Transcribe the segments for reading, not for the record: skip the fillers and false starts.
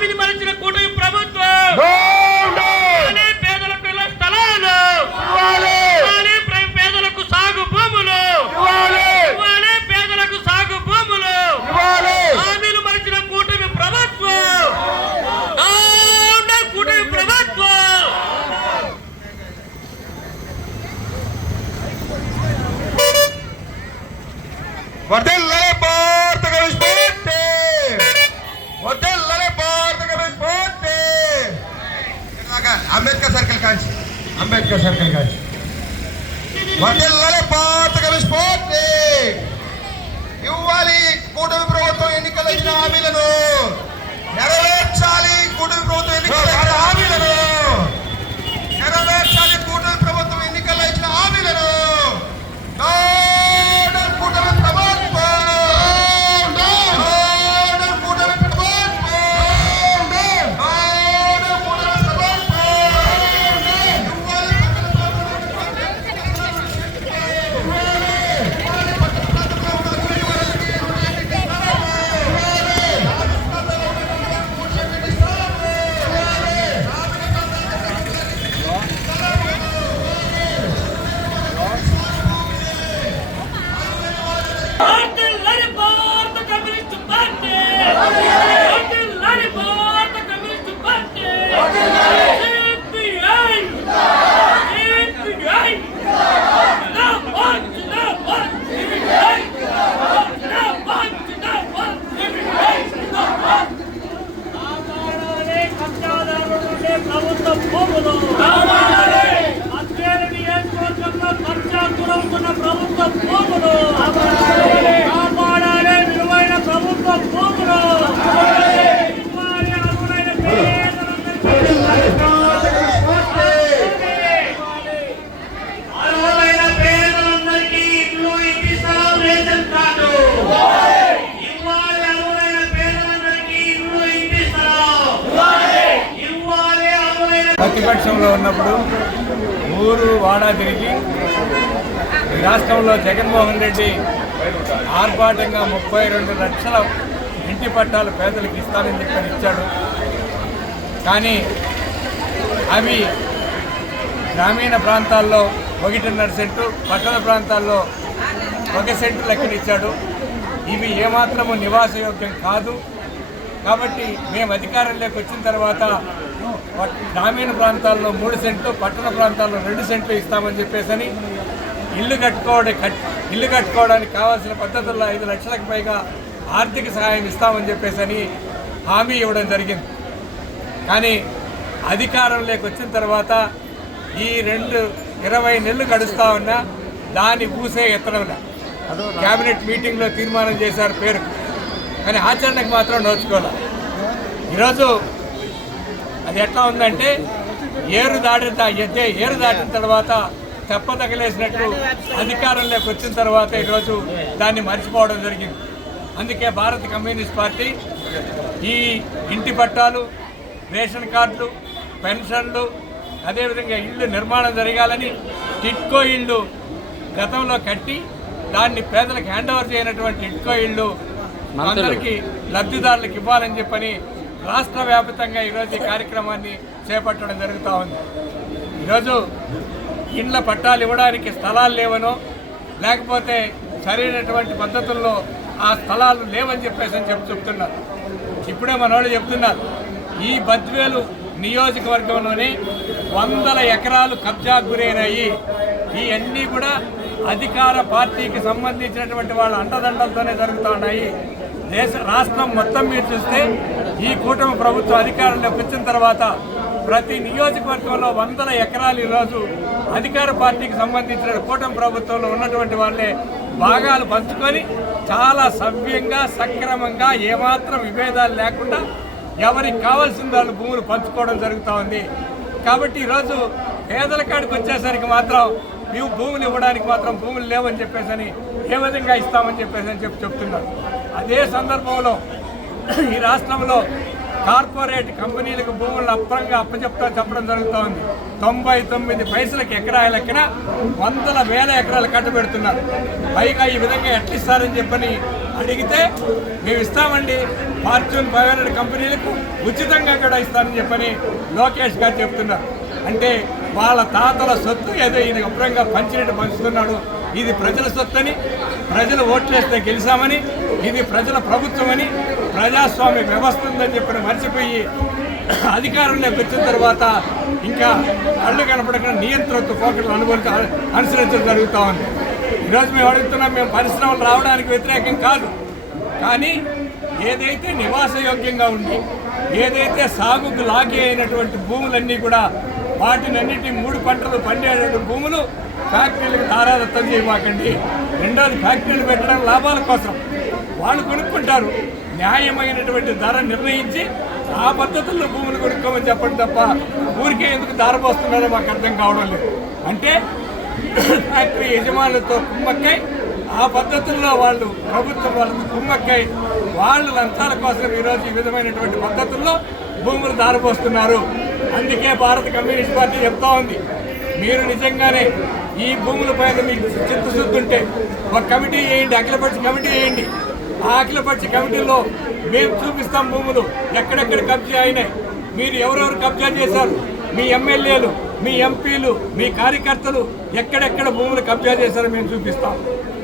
హామీని మరిచిన కూటమి ప్రభుత్వం పేదలకు ఇళ్ల స్థలాలు, పేదలకు సాగు భూములు, పేదలకు సాగు భూములు హామీలు మరిచిన కూటమి ప్రభుత్వం, కూటమి ప్రభుత్వం. వర్ధిల్లాలి భారత కమ్యూనిస్ట్ పార్టీ, వర్ధిల్లాలి భారత కమ్యూనిస్ట్ పార్టీ. అంబేద్కర్ సర్కిల్ కాంచి, అంబేద్కర్ సర్కిల్ కాంచి. వర్ధిల్లాలి భారత కమ్యూనిస్ట్ పార్టీ. ఇవ్వాలి కూటమి ప్రభుత్వం ఎన్నికల్లో ఇచ్చిన హామీలను నెరవేర్చాలి. కూటమి ప్రభుత్వం ఎన్నికల్లో ఇచ్చిన హామీలను నెరవేర్చాలి. కూటమి ప్రభుత్వం ఎన్నికల్లో ఇచ్చిన హామీలను కూటమి ప్రభుత్వ భూములు అధ్యయన నియోజకవర్గంలో కబ్జా గురవుతున్న ప్రభుత్వ భూములు కాపాడాలి. విలువైన ప్రభుత్వ భూములు అర్హులైన పేదలందరికీ ఇల్లు ఇప్పిస్తాం. రేషన్ కార్డు ఇవ్వాలి. అర్హులైన పేదలందరికీ ఇల్లు ఇప్పిస్తాం. ప్రతిపక్షంలో ఉన్నప్పుడు ఊరు వాడా తిరిగి ఈ రాష్ట్రంలో జగన్మోహన్ రెడ్డి ఆర్భాటంగా 32 లక్షల ఇంటి పట్టాలు పేదలకు ఇస్తానని చెప్పని ఇచ్చాడు. కానీ అవి గ్రామీణ ప్రాంతాల్లో 1.5 సెంటు, పట్టణ ప్రాంతాల్లో 1 సెంటు లెక్కన ఇచ్చాడు. ఇవి ఏమాత్రము నివాసయోగ్యం కాదు. కాబట్టి మేము అధికారంలోకి వచ్చిన తర్వాత గ్రామీణ ప్రాంతాల్లో 3 సెంట్లు, పట్టణ ప్రాంతాల్లో 2 సెంట్లు ఇస్తామని చెప్పేసి ఇల్లు కట్టుకోవడానికి కావాల్సిన పద్ధతుల్లో 5 లక్షలకు పైగా ఆర్థిక సహాయం ఇస్తామని చెప్పేసి హామీ ఇవ్వడం జరిగింది. కానీ అధికారంలోకి వచ్చిన తర్వాత ఈ 20 నెలలు గడుస్తూ ఉన్నా దాని ఊసే ఎత్తడంలా. క్యాబినెట్ మీటింగ్లో తీర్మానం చేశారు పేరు, కానీ ఆచరణకు మాత్రం నోచుకోవాలి. ఈరోజు అది ఎట్లా ఉందంటే ఏరు దాటిన తర్వాత తెప్ప తగిలేసినట్టు అధికారంలోకి వచ్చిన తర్వాత ఈరోజు దాన్ని మర్చిపోవడం జరిగింది. అందుకే భారత కమ్యూనిస్ట్ పార్టీ ఈ ఇంటి పట్టాలు, రేషన్ కార్డులు, పెన్షన్లు, అదేవిధంగా ఇళ్ళు నిర్మాణం జరగాలని టిట్కో ఇళ్ళు గతంలో కట్టి దాన్ని పేదలకు హ్యాండ్ ఓవర్ చేయనటువంటి టిట్కో ఇళ్ళు అందరికీ లబ్ధిదారులకు ఇవ్వాలని చెప్పని రాష్ట్ర వ్యాప్తంగా ఈరోజు ఈ కార్యక్రమాన్ని చేపట్టడం జరుగుతూ ఉంది. ఈరోజు ఇండ్ల పట్టాలు ఇవ్వడానికి స్థలాలు లేవనో లేకపోతే సరైనటువంటి పద్ధతుల్లో ఆ స్థలాలు లేవని చెప్పేసి చెప్తున్నారు. ఇప్పుడే మన వాళ్ళు చెప్తున్నారు, ఈ బద్వేలు నియోజకవర్గంలోనే 100 ఎకరాలు కబ్జా గురైనాయి. ఈ అన్నీ కూడా అధికార పార్టీకి సంబంధించినటువంటి వాళ్ళ అండదండలతోనే జరుగుతూ ఉన్నాయి. రాష్ట్రం మొత్తం మీరు చూస్తే ఈ కూటమి ప్రభుత్వం అధికారంలోకి వచ్చిన తర్వాత ప్రతి నియోజకవర్గంలో 100 ఎకరాలు ఈరోజు అధికార పార్టీకి సంబంధించిన కూటమి ప్రభుత్వంలో ఉన్నటువంటి వాళ్ళే భాగాలు పంచుకొని చాలా సవ్యంగా సక్రమంగా ఏమాత్రం విభేదాలు లేకుండా ఎవరికి కావాల్సిన వాళ్ళు భూములు పంచుకోవడం జరుగుతూ ఉంది. కాబట్టి ఈరోజు పేదల కాడికి వచ్చేసరికి మాత్రం మేము భూములు ఇవ్వడానికి మాత్రం భూములు లేవని చెప్పేసి ఏ విధంగా ఇస్తామని చెప్పేసి చెప్తున్నారు. అదే సందర్భంలో ఈ రాష్ట్రంలో కార్పొరేట్ కంపెనీలకు భూములను అప్పచెప్తా చెప్పడం జరుగుతూ ఉంది. 99 పైసలకు ఎకరా లెక్కన వందల వేల ఎకరాలు కట్టబెడుతున్నారు. పైగా ఈ విధంగా ఎట్లా ఇస్తారని చెప్పని అడిగితే మేము ఇస్తామండి, ఫార్చ్యూన్ 500 కంపెనీలకు ఉచితంగా కూడా ఇస్తారని చెప్పని లోకేష్ గారు చెప్తున్నారు. అంటే వాళ్ళ తాతల సొత్తు ఏదో ఈయన అప్రంగా పంచినట్టు పంచుతున్నాడు. ఇది ప్రజల సొత్తని, ప్రజలు ఓట్లేస్తే గెలిచామని, ఇది ప్రజల ప్రభుత్వమని, ప్రజాస్వామ్య వ్యవస్థ ఉందని చెప్పి మర్చిపోయి అధికారంలోకి వచ్చిన తర్వాత ఇంకా కళ్ళు కనపడకుండా నియంత్రణతో పోకట్లు అనుసరించడం జరుగుతూ ఉంది. ఈరోజు మేము అడుగుతున్నాం, మేము పరిశ్రమలు రావడానికి వ్యతిరేకం కాదు, కానీ ఏదైతే నివాసయోగ్యంగా ఉండి ఏదైతే సాగుకు లాగి అయినటువంటి భూములన్నీ కూడా వాటినన్నిటి 3 పంటలు పండేటువంటి భూములు ఫ్యాక్టరీలకు దారాదత్తం చేయమాకండి. రెండోది, ఫ్యాక్టరీలు పెట్టడం లాభాల కోసం వాళ్ళు కొనుక్కుంటారు. న్యాయమైనటువంటి ధర నిర్ణయించి ఆ పద్ధతుల్లో భూములు కొనుక్కోమని చెప్పండి తప్ప ఊరికే ఎందుకు దారపోస్తున్నారో మాకు అర్థం కావడం లేదు. అంటే ఫ్యాక్టరీ యజమానులతో కుమ్మక్కై ఆ పద్ధతుల్లో వాళ్ళు ప్రభుత్వం వాళ్ళతో కుమ్మక్కై వాళ్ళు లంచాల కోసం ఈరోజు ఈ విధమైనటువంటి పద్ధతుల్లో భూములు దారపోస్తున్నారు. అందుకే భారత కమ్యూనిస్ట్ పార్టీ చెప్తా ఉంది, మీరు నిజంగానే ఈ భూముల పైన మీకు చిత్తశుద్ధి ఉంటే ఒక కమిటీ వేయండి, అఖిలపక్ష కమిటీ వేయండి. ఆ అఖిలపక్ష కమిటీలో మేము చూపిస్తాం భూములు ఎక్కడెక్కడ కబ్జా అయినాయి, మీరు ఎవరెవరు కబ్జా చేశారు, మీ ఎమ్మెల్యేలు, మీ ఎంపీలు, మీ కార్యకర్తలు ఎక్కడెక్కడ భూములు కబ్జా చేశారో మేము చూపిస్తాం.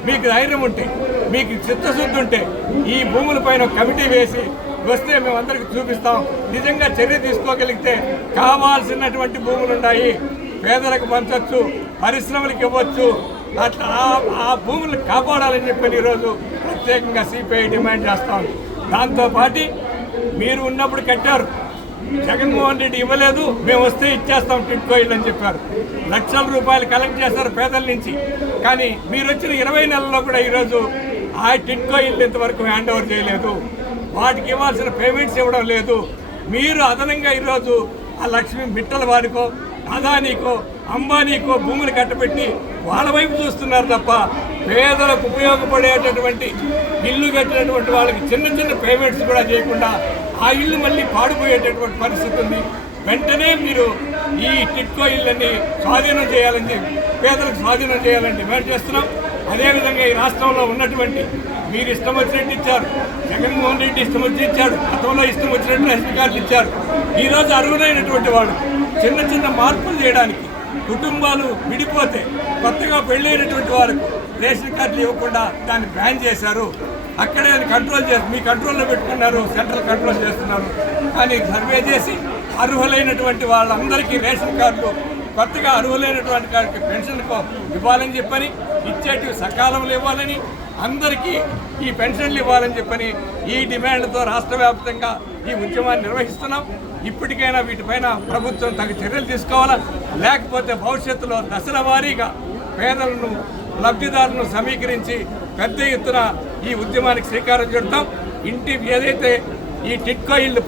మీకు ధైర్యం ఉంటే, మీకు చిత్తశుద్ధి ఉంటే ఈ భూముల పైన కమిటీ వేసి వస్తే మేము అందరికి చూపిస్తాం. నిజంగా చర్య తీసుకోగలిగితే కావాల్సినటువంటి భూములు ఉన్నాయి, పేదలకు పంచవచ్చు, పరిశ్రమలకు ఇవ్వచ్చు. అట్లా ఆ భూములను కాపాడాలని చెప్పి ఈరోజు ప్రత్యేకంగా సిపిఐ డిమాండ్ చేస్తాం. దాంతోపాటు మీరు ఉన్నప్పుడు కట్టారు, జగన్మోహన్ రెడ్డి ఇవ్వలేదు, మేము వస్తే ఇచ్చేస్తాం టిడ్కో ఇల్లు అని చెప్పారు. లక్షల రూపాయలు కలెక్ట్ చేశారు పేదల నుంచి. కానీ మీరు వచ్చిన 20 నెలల్లో కూడా ఈరోజు ఆ టిడ్కో ఇల్లు ఇంతవరకు హ్యాండ్ ఓవర్ చేయలేదు. వాటికి ఇవ్వాల్సిన పేమెంట్స్ ఇవ్వడం లేదు. మీరు అదనంగా ఈరోజు ఆ లక్ష్మీ మిట్టల వారికో, అదానీకో, అంబానీకో భూములు కట్టబెట్టి వాళ్ళ వైపు చూస్తున్నారు తప్ప పేదలకు ఉపయోగపడేటటువంటి ఇల్లు కట్టినటువంటి వాళ్ళకి చిన్న చిన్న పేమెంట్స్ కూడా చేయకుండా ఆ ఇల్లు మళ్ళీ పాడిపోయేటటువంటి పరిస్థితి ఉంది. వెంటనే మీరు ఈ టిడ్కో ఇళ్ళని స్వాధీనం చేయాలని, పేదలకు స్వాధీనం చేయాలని డిమాండ్ చేస్తున్నాం. అదేవిధంగా ఈ రాష్ట్రంలో ఉన్నటువంటి మీరు ఇష్టం వచ్చినట్టు ఇచ్చారు, జగన్మోహన్ రెడ్డి ఇష్టం వచ్చి ఇచ్చాడు, గతంలో ఇష్టం వచ్చినట్టు రేషన్ కార్డులు ఇచ్చారు. ఈరోజు అర్హులైనటువంటి వాడు చిన్న చిన్న మార్పులు చేయడానికి, కుటుంబాలు విడిపోతే కొత్తగా పెళ్ళైనటువంటి వారికి రేషన్ కార్డులు ఇవ్వకుండా దాన్ని బ్యాన్ చేశారు. అక్కడే కంట్రోల్ చేసి మీ కంట్రోల్లో పెట్టుకున్నారు, సెంట్రల్ కంట్రోల్ చేస్తున్నారు. కానీ సర్వే చేసి అర్హులైనటువంటి వాళ్ళందరికీ రేషన్ కార్డులు, కొత్తగా అర్హులైనటువంటి వారికి పెన్షన్కు ఇవ్వాలని చెప్పని, ఇచ్చేటివి సకాలంలో ఇవ్వాలని, అందరికీ ఈ పెన్షన్లు ఇవ్వాలని చెప్పని ఈ డిమాండ్తో రాష్ట్ర వ్యాప్తంగా ఈ ఉద్యమాన్ని నిర్వహిస్తున్నాం. ఇప్పటికైనా వీటిపైన ప్రభుత్వం తగు చర్యలు తీసుకోవాలా, లేకపోతే భవిష్యత్తులో దశల వారీగా పేదలను, లబ్ధిదారులను సమీకరించి పెద్ద ఎత్తున ఈ ఉద్యమానికి శ్రీకారం చుడతాం. ఇంటి ఏదైతే ఈ టిడ్కో ఇల్లు